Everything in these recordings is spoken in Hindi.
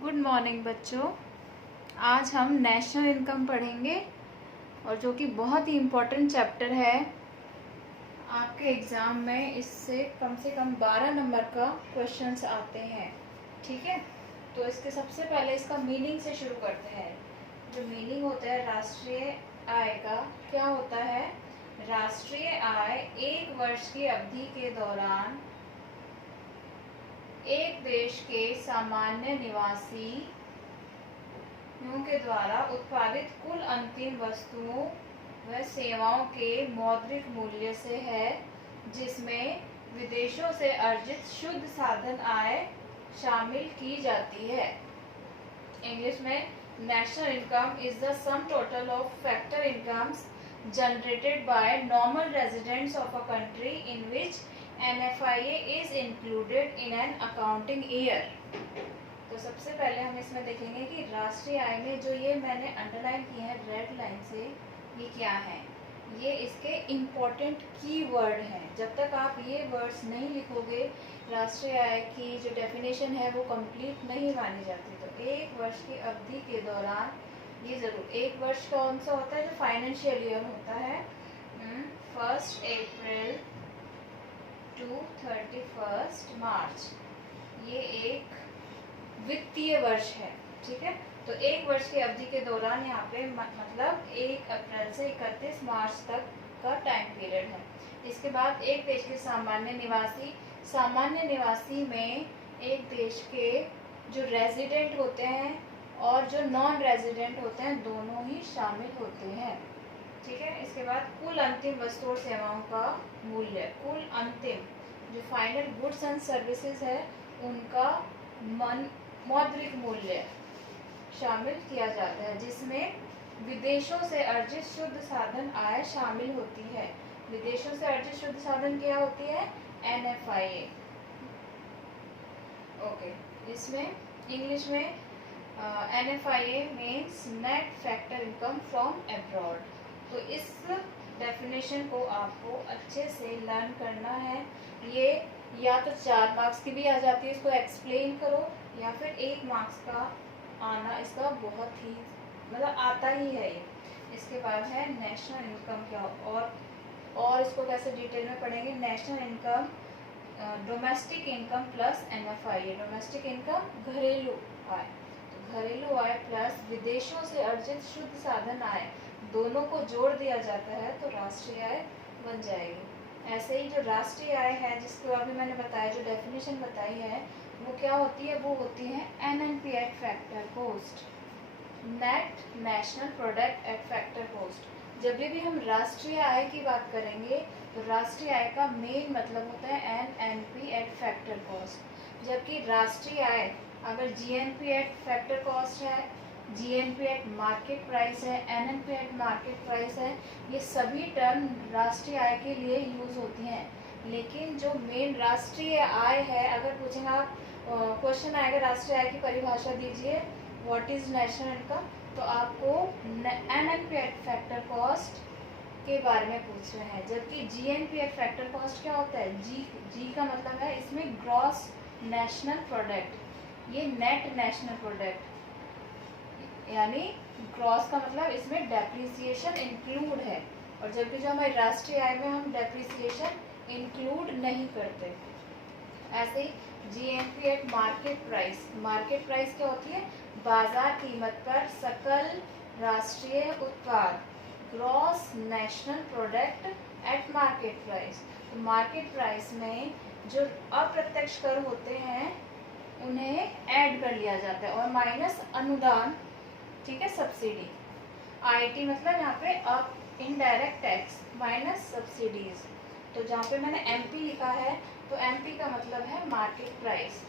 गुड मॉर्निंग बच्चों। आज हम नेशनल इनकम पढ़ेंगे और जो कि बहुत ही इम्पोर्टेंट चैप्टर है। आपके एग्ज़ाम में इससे कम 12 नंबर का क्वेश्चंस आते हैं। ठीक है, तो इसके सबसे पहले इसका मीनिंग से शुरू करते हैं। जो मीनिंग होता है राष्ट्रीय आय का, क्या होता है? राष्ट्रीय आय एक वर्ष की अवधि के दौरान एक देश के सामान्य निवासियों के द्वारा उत्पादित कुल अंतिम वस्तुओं व सेवाओं के मौद्रिक मूल्य से है, जिसमें विदेशों से अर्जित शुद्ध साधन आय शामिल की जाती है। इंग्लिश में, national income is the sum total of factor incomes generated by normal residents of a country in which NFIA is included in an accounting year। तो सबसे पहले हम इसमें देखेंगे कि राष्ट्रीय आय में जो ये मैंने अंडरलाइन किए हैं रेड लाइन से, ये क्या है? ये इसके इम्पोर्टेंट की वर्ड हैं। जब तक आप ये वर्ड्स नहीं लिखोगे, राष्ट्रीय आय की जो डेफिनेशन है वो कंप्लीट नहीं मानी जाती। तो एक वर्ष की अवधि के दौरान ये जरूर, एक वर्ष कौन सा होता है? जो फाइनेंशियल ईयर होता है, 1 अप्रैल टू 31 मार्च, ये एक वित्तीय वर्ष है। ठीक है, तो एक वर्ष की अवधि के दौरान यहाँ पे मतलब 1 अप्रैल से 31 मार्च तक का टाइम पीरियड है। इसके बाद एक देश के सामान्य निवासी, सामान्य निवासी में एक देश के जो रेजिडेंट होते हैं और जो नॉन रेजिडेंट होते हैं, दोनों ही शामिल होते हैं। ठीक है, इसके बाद कुल अंतिम वस्तु और सेवाओं का मूल्य, कुल अंतिम जो फाइनल गुड्स एंड सर्विसेज है उनका मौद्रिक मूल्य शामिल किया जाता है, जिसमें विदेशों से अर्जित शुद्ध साधन आय शामिल होती है। विदेशों से अर्जित शुद्ध साधन क्या होती है? NFIA। ओके, इसमें इंग्लिश में NFIA means net factor income from abroad. तो इस डेफिनेशन को आपको अच्छे से लर्न करना है। ये या तो 4 मार्क्स की भी आ जाती है, इसको एक्सप्लेन करो, या फिर 1 मार्क्स का आना इसका बहुत ही मतलब आता ही है ये। इसके बाद है नेशनल इनकम क्या, और इसको कैसे डिटेल में पढ़ेंगे। National income, domestic income plus NFIA। Domestic income घरेलू आय, तो घरेलू आय प्लस विदेशों से अर्जित शुद्ध साधन आय, दोनों को जोड़ दिया जाता है तो राष्ट्रीय आय बन जाएगी। ऐसे ही जो राष्ट्रीय आय है, जिसको अभी मैंने बताया, जो डेफिनेशन बताई है, वो क्या होती है? वो होती है NNP eight factor cost, net national product at factor cost. जब भी हम राष्ट्रीय आय की बात करेंगे तो राष्ट्रीय आय का मेन मतलब होता है NNP एट फैक्टर कॉस्ट। जबकि राष्ट्रीय आय अगर GNP एट फैक्टर कॉस्ट है, GNP एट मार्केट प्राइस है, NNP एट मार्केट प्राइस है, ये सभी टर्म राष्ट्रीय आय के लिए यूज होती हैं। लेकिन जो मेन राष्ट्रीय आय है, अगर पूछेंगे आप, क्वेश्चन आएगा राष्ट्रीय आय की परिभाषा दीजिए, व्हाट इज नेशनल इनकम, तो आपको NNP एट फैक्टर कॉस्ट के बारे में पूछ रहे हैं। जबकि GNP एट फैक्टर कॉस्ट क्या होता है? जी का मतलब है इसमें ग्रॉस नेशनल प्रोडक्ट, ये नेट नेशनल प्रोडक्ट, यानी ग्रॉस का मतलब इसमें डेप्रिसिएशन इंक्लूड है। और जबकि जो हमारी राष्ट्रीय आय में हम डेप्रिसिएशन इंक्लूड नहीं करते। ऐसे ही GNP eight market price, market price क्या होती है? बाजार कीमत पर सकल राष्ट्रीय उत्पाद, gross national product at market price. तो मार्केट प्राइस में जो अप्रत्यक्ष कर होते हैं उन्हें ऐड कर लिया जाता है, और माइनस अनुदान, ठीक है, सब्सिडी। IT मतलब यहाँ पे up indirect tax minus subsidies. तो जहाँ पे मैंने MP लिखा है, तो MP का मतलब है market price.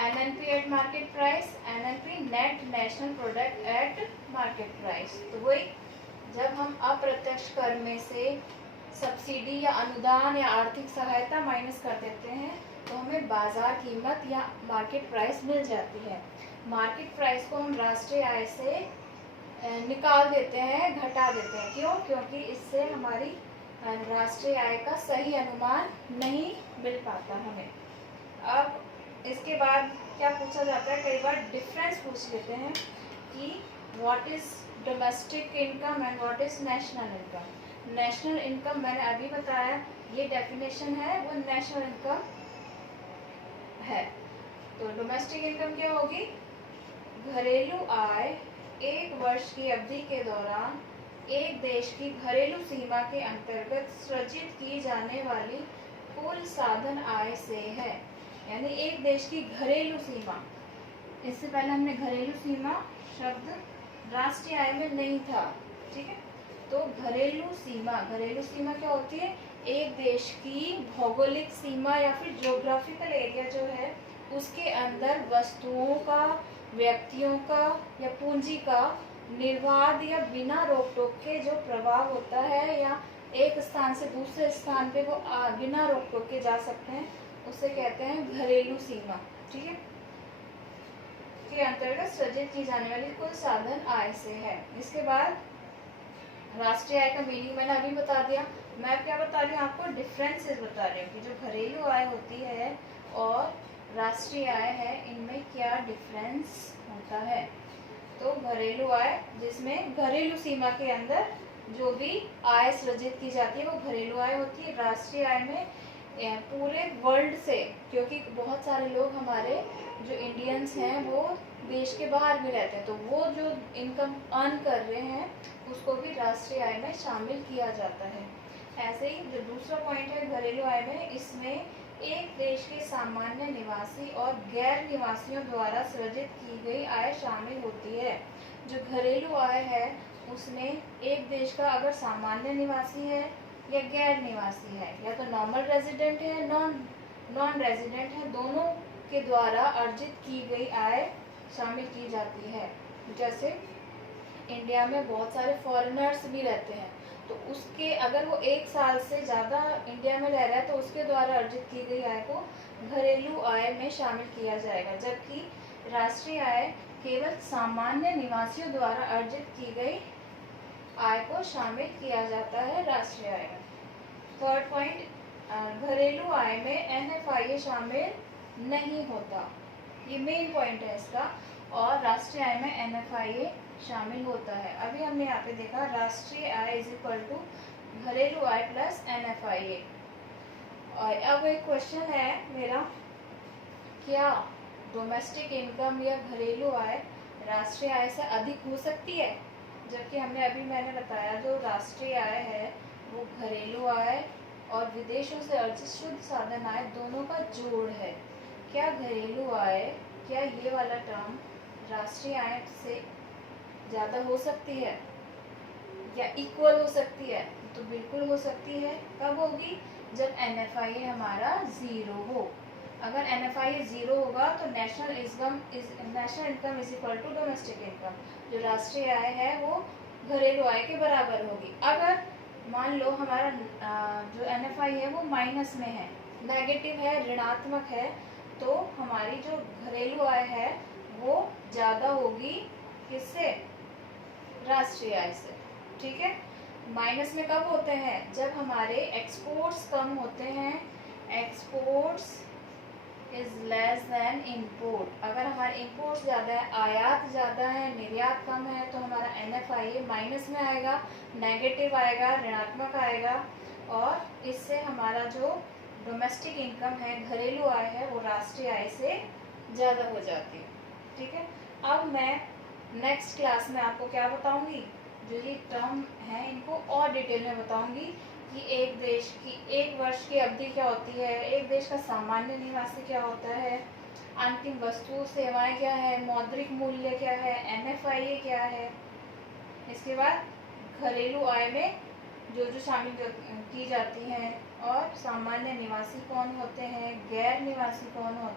NNP eight market price, NNP net national product at market price. तो वही, जब हम अप्रत्यक्ष कर में से सब्सिडी या अनुदान या आर्थिक सहायता माइनस कर देते हैं तो हमें बाजार कीमत या मार्केट प्राइस मिल जाती है। मार्केट प्राइस को हम राष्ट्रीय आय से निकाल देते हैं, घटा देते हैं। क्यों? क्योंकि इससे हमारी राष्ट्रीय आय का सही अनुमान नहीं मिल पाता हमें। अब इसके बाद क्या पूछा जाता है, कई बार डिफरेंस पूछ लेते हैं कि what is domestic income and what is national income. National income मैंने अभी बताया, ये डेफिनेशन है, वो नेशनल इनकम है। तो डोमेस्टिक इनकम क्या होगी, घरेलू आय एक वर्ष की अवधि के दौरान एक देश की घरेलू सीमा के अंतर्गत सृजित की जाने वाली कुल साधन आय से है। यानी एक देश की घरेलू सीमा, इससे पहले हमने घरेलू सीमा शब्द राष्ट्रीय आय में नहीं था, ठीक है। तो घरेलू सीमा क्या होती है, एक देश की भौगोलिक सीमा या फिर ज्योग्राफिकल एरिया जो है उसके अंदर वस्तुओं का, व्यक्तियों का या पूंजी का निर्बाध या बिना रोक टोक के जो प्रभाव होता है, या एक स्थान से दूसरे स्थान पे वो बिना रोक टोक के जा सकते हैं, उसे कहते हैं घरेलू सीमा, ठीक है, के अंतर्गत सृजित की जाने वाली कुल साधन आय से है। इसके बाद राष्ट्रीय आय का मीनिंग मैंने अभी बता दिया। मैं क्या बता रही हूँ आपको, डिफरेंसेस बता रही हूँ कि जो घरेलू आय होती है और राष्ट्रीय आय है, इनमें क्या डिफरेंस होता है। तो घरेलू आय, जिसमें घरेलू सीमा के अंदर जो भी आय सृजित की जाती है वो घरेलू आय होती है। राष्ट्रीय आय में पूरे वर्ल्ड से, क्योंकि बहुत सारे लोग हमारे जो इंडियंस हैं वो देश के बाहर भी रहते हैं, तो वो जो इनकम अर्न कर रहे हैं उसको भी राष्ट्रीय आय में शामिल किया जाता है। ऐसे ही जो दूसरा पॉइंट है घरेलू आय में, इसमें एक देश के सामान्य निवासी और गैर निवासियों द्वारा सृजित की गई आय शामिल होती है। जो घरेलू आय है उसमें एक देश का अगर सामान्य निवासी है या गैर निवासी है, या तो नॉर्मल रेजिडेंट है, नॉन रेजिडेंट है, दोनों के द्वारा अर्जित की गई आय शामिल की जाती है। जैसे इंडिया में बहुत सारे फॉरेनर्स भी रहते हैं, तो उसके अगर वो 1 साल से ज़्यादा इंडिया में रह रहा है तो उसके द्वारा अर्जित की गई आय को घरेलू आय में शामिल किया जाएगा। जबकि राष्ट्रीय आय केवल सामान्य निवासियों द्वारा अर्जित की गई आय को शामिल किया जाता है राष्ट्रीय आय में। थर्ड पॉइंट, घरेलू आय में NFIA शामिल नहीं होता, ये मेन पॉइंट है इसका, और राष्ट्रीय आय में NFIA शामिल होता है। अभी हमने यहाँ पे देखा राष्ट्रीय आय इज इक्वल टू घरेलू आय प्लस NFIA। और अब एक क्वेश्चन है मेरा, क्या डोमेस्टिक इनकम या घरेलू आय राष्ट्रीय आय से अधिक हो सकती है? जबकि मैंने बताया जो राष्ट्रीय आय है वो घरेलू आय और विदेशों से अर्जित शुद्ध साधन आय दोनों का जोड़ है। क्या घरेलू आय, क्या ये वाला टर्म राष्ट्रीय आय से ज़्यादा हो सकती है या इक्वल हो सकती है? तो बिल्कुल हो सकती है। कब होगी? जब NFIA हमारा 0 हो। अगर NFIA 0 होगा तो national income is equal to domestic income, जो राष्ट्रीय आय है वो घरेलू आय के बराबर होगी। अगर मान लो हमारा जो NFI है वो माइनस में है, नेगेटिव है, ऋणात्मक है, तो हमारी जो घरेलू आय है वो ज़्यादा होगी किससे? राष्ट्रीय आय से, ठीक है। माइनस में कब होते हैं? जब हमारे एक्सपोर्ट्स कम होते हैं, exports is less than import. अगर हमारे इम्पोर्ट ज़्यादा है, आयात ज़्यादा है, निर्यात कम है, तो हमारा NFIA माइनस में आएगा, नेगेटिव आएगा, ऋणात्मक आएगा, और इससे हमारा जो डोमेस्टिक इनकम है, घरेलू आय है, वो राष्ट्रीय आय से ज़्यादा हो जाती है, ठीक है। अब मैं नेक्स्ट क्लास में आपको क्या बताऊंगी, जो ये टर्म है इनको और डिटेल में बताऊंगी कि एक देश की एक वर्ष की अवधि क्या होती है, एक देश का सामान्य निवासी क्या होता है, अंतिम वस्तु सेवाएं क्या है, मौद्रिक मूल्य क्या है, NFIA क्या है। इसके बाद घरेलू आय में जो शामिल की जाती हैं, और सामान्य निवासी कौन होते हैं, गैर निवासी कौन होते हैं।